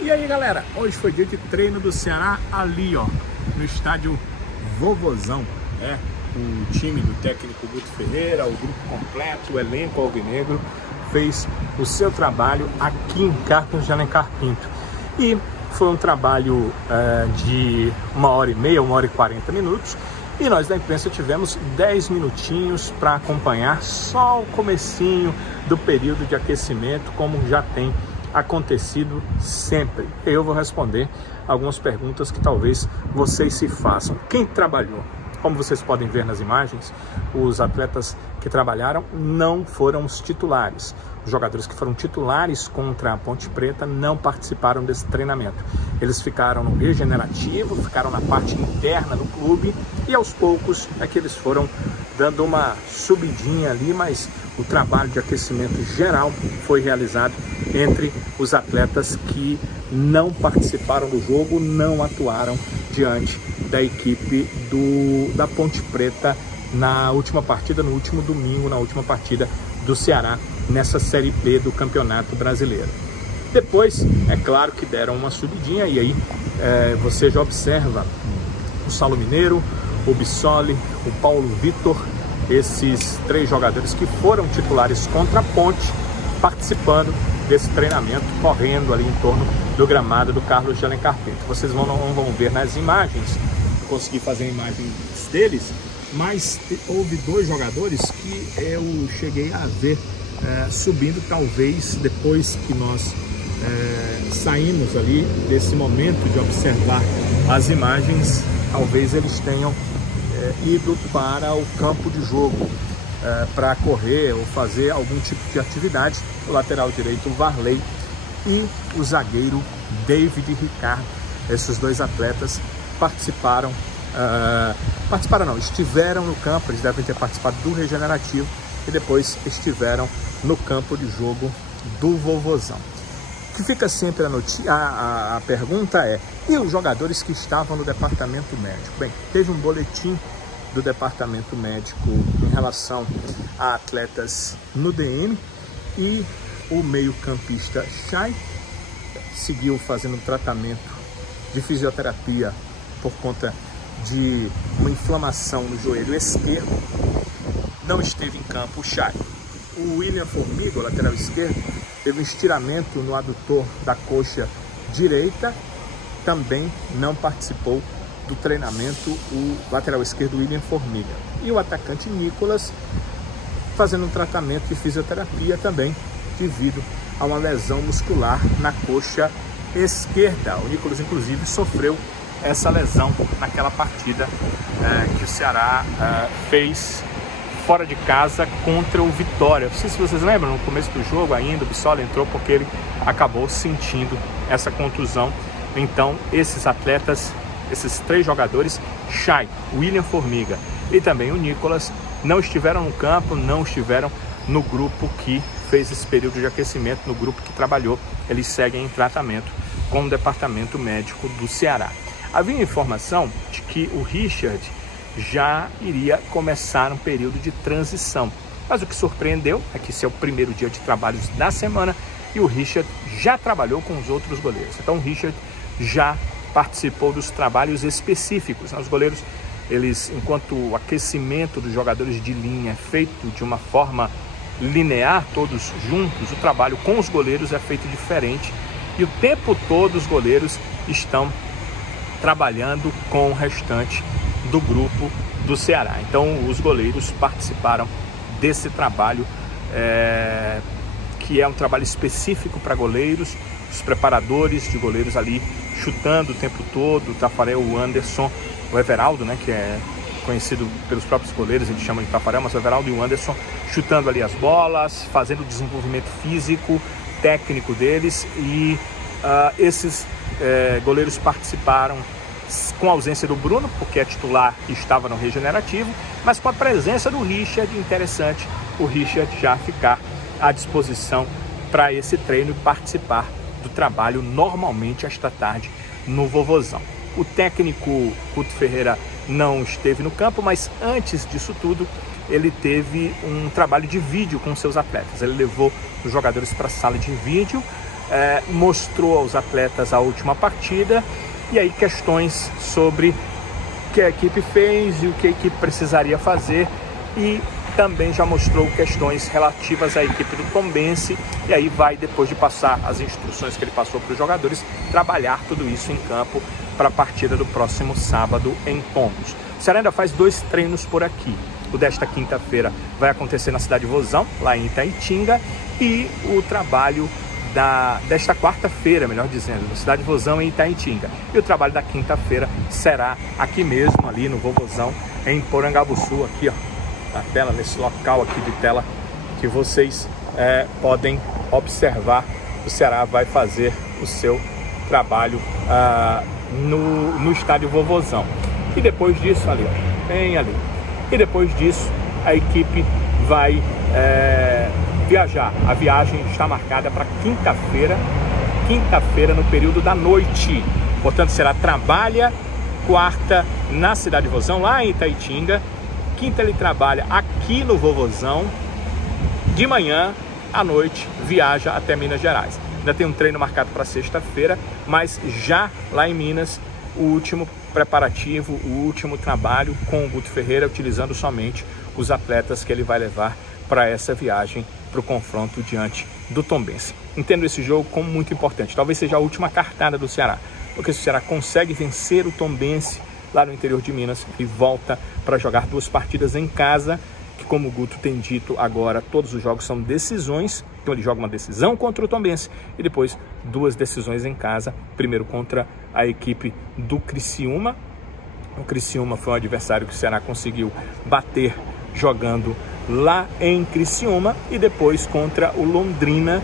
E aí galera, hoje foi dia de treino do Ceará ali ó, no estádio Vovozão. O time do técnico Guto Ferreira, o grupo completo, o elenco alvinegro fez o seu trabalho aqui em Carlos de Alencar Pinto. E foi um trabalho de 1h30, 1h40 minutos. E nós da imprensa tivemos 10 minutinhos para acompanhar só o comecinho do período de aquecimento, como já tem acontecido sempre. Eu vou responder algumas perguntas que talvez vocês se façam. Quem trabalhou? Como vocês podem ver nas imagens, os atletas que trabalharam não foram os titulares. Os jogadores que foram titulares contra a Ponte Preta não participaram desse treinamento. Eles ficaram no regenerativo, ficaram na parte interna do clube e aos poucos é que eles foram dando uma subidinha ali, mas o trabalho de aquecimento geral foi realizado entre os atletas que não participaram do jogo, não atuaram diante da equipe da Ponte Preta na última partida, no último domingo, na última partida do Ceará nessa Série B do Campeonato Brasileiro. Depois, é claro que deram uma subidinha e aí você já observa o Saulo Mineiro, o Bissoli, o Paulo Vitor, esses 3 jogadores que foram titulares contra a Ponte, participando desse treinamento, correndo ali em torno do gramado do Carlos de Alencar Pinto. Vocês não vão ver nas imagens, consegui fazer imagens deles, mas houve 2 jogadores que eu cheguei a ver subindo, talvez depois que nós saímos ali desse momento de observar as imagens, talvez eles tenham ido para o campo de jogo para correr ou fazer algum tipo de atividade. O lateral direito, o Varley, e o zagueiro David Ricardo. Esses 2 atletas estiveram no campo. Eles devem ter participado do regenerativo e depois estiveram no campo de jogo do Vovozão. O que fica sempre a pergunta é: e os jogadores que estavam no departamento médico? Bem, teve um boletim do departamento médico em relação a atletas no DM, e o meio-campista Chay seguiu fazendo tratamento de fisioterapia por conta de uma inflamação no joelho esquerdo. Não esteve em campo o Chay. O William Formiga, o lateral esquerdo, teve um estiramento no adutor da coxa direita, também não participou do treinamento o lateral esquerdo William Formiga. E o atacante Nicolas fazendo um tratamento de fisioterapia também devido a uma lesão muscular na coxa esquerda. O Nicolas inclusive sofreu essa lesão naquela partida que o Ceará fez fora de casa contra o Vitória. Não sei se vocês lembram, no começo do jogo ainda o Bissoli entrou porque ele acabou sentindo essa contusão. Então esses atletas, esses 3 jogadores, Chay, William Formiga e também o Nicolas, não estiveram no campo, não estiveram no grupo que fez esse período de aquecimento, no grupo que trabalhou. Eles seguem em tratamento com o departamento médico do Ceará. Havia informação de que o Richard já iria começar um período de transição, mas o que surpreendeu é que esse é o primeiro dia de trabalhos da semana e o Richard já trabalhou com os outros goleiros. Então o Richard já participou dos trabalhos específicos. Os goleiros, enquanto o aquecimento dos jogadores de linha é feito de uma forma linear, todos juntos, o trabalho com os goleiros é feito diferente e o tempo todo os goleiros estão trabalhando com o restante do grupo do Ceará. Então os goleiros participaram desse trabalho que é um trabalho específico para goleiros, os preparadores de goleiros ali chutando o tempo todo, o Tafarel, o Anderson, o Everaldo, né, que é conhecido pelos próprios goleiros, eles chamam de Tafarel, mas o Everaldo e o Anderson chutando ali as bolas, fazendo o desenvolvimento físico, técnico deles. E esses goleiros participaram com a ausência do Bruno, porque é titular e estava no regenerativo, mas com a presença do Richard. Interessante o Richard já ficar à disposição para esse treino e participar do trabalho normalmente esta tarde no Vovozão. O técnico Guto Ferreira não esteve no campo, mas antes disso tudo ele teve um trabalho de vídeo com seus atletas. Ele levou os jogadores para a sala de vídeo mostrou aos atletas a última partida e aí questões sobre o que a equipe fez e o que a equipe precisaria fazer, e também já mostrou questões relativas à equipe do Tombense, e aí vai, depois de passar as instruções que ele passou para os jogadores, trabalhar tudo isso em campo para a partida do próximo sábado em Pombos. O Ceará ainda faz 2 treinos por aqui. O desta quinta-feira vai acontecer na cidade de Vozão, lá em Itaitinga, e o trabalho desta quarta-feira, melhor dizendo, na cidade de Vozão, em Itaitinga. E o trabalho da quinta-feira será aqui mesmo, ali no Vovozão, em Porangabuçu, aqui ó, na tela, nesse local aqui de tela que vocês podem observar. O Ceará vai fazer o seu trabalho no estádio Vovozão. E depois disso, ali, ó, bem ali. E depois disso, a equipe vai viajar. A viagem está marcada para quinta-feira, no período da noite. Portanto, será trabalha quarta na cidade de Vozão, lá em Itaitinga. Quinta ele trabalha aqui no Vovozão. De manhã à noite viaja até Minas Gerais. Ainda tem um treino marcado para sexta-feira, mas já lá em Minas, o último preparativo, o último trabalho com o Guto Ferreira, utilizando somente os atletas que ele vai levar para essa viagem, para o confronto diante do Tombense. Entendo esse jogo como muito importante. Talvez seja a última cartada do Ceará, porque se o Ceará consegue vencer o Tombense lá no interior de Minas, ele volta para jogar 2 partidas em casa, que, como o Guto tem dito agora, todos os jogos são decisões. Então ele joga uma decisão contra o Tombense e depois 2 decisões em casa, primeiro contra a equipe do Criciúma. O Criciúma foi um adversário que o Ceará conseguiu bater jogando lá em Criciúma, e depois contra o Londrina,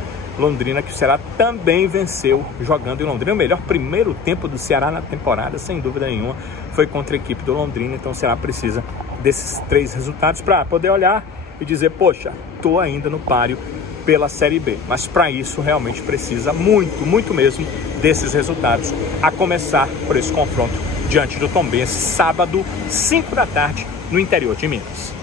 que o Ceará também venceu jogando em Londrina. O melhor primeiro tempo do Ceará na temporada, sem dúvida nenhuma, foi contra a equipe do Londrina. Então o Ceará precisa desses 3 resultados para poder olhar e dizer, poxa, estou ainda no páreo pela Série B. Mas para isso realmente precisa muito mesmo desses resultados, a começar por esse confronto diante do Tombense, sábado, 5 da tarde, no interior de Minas.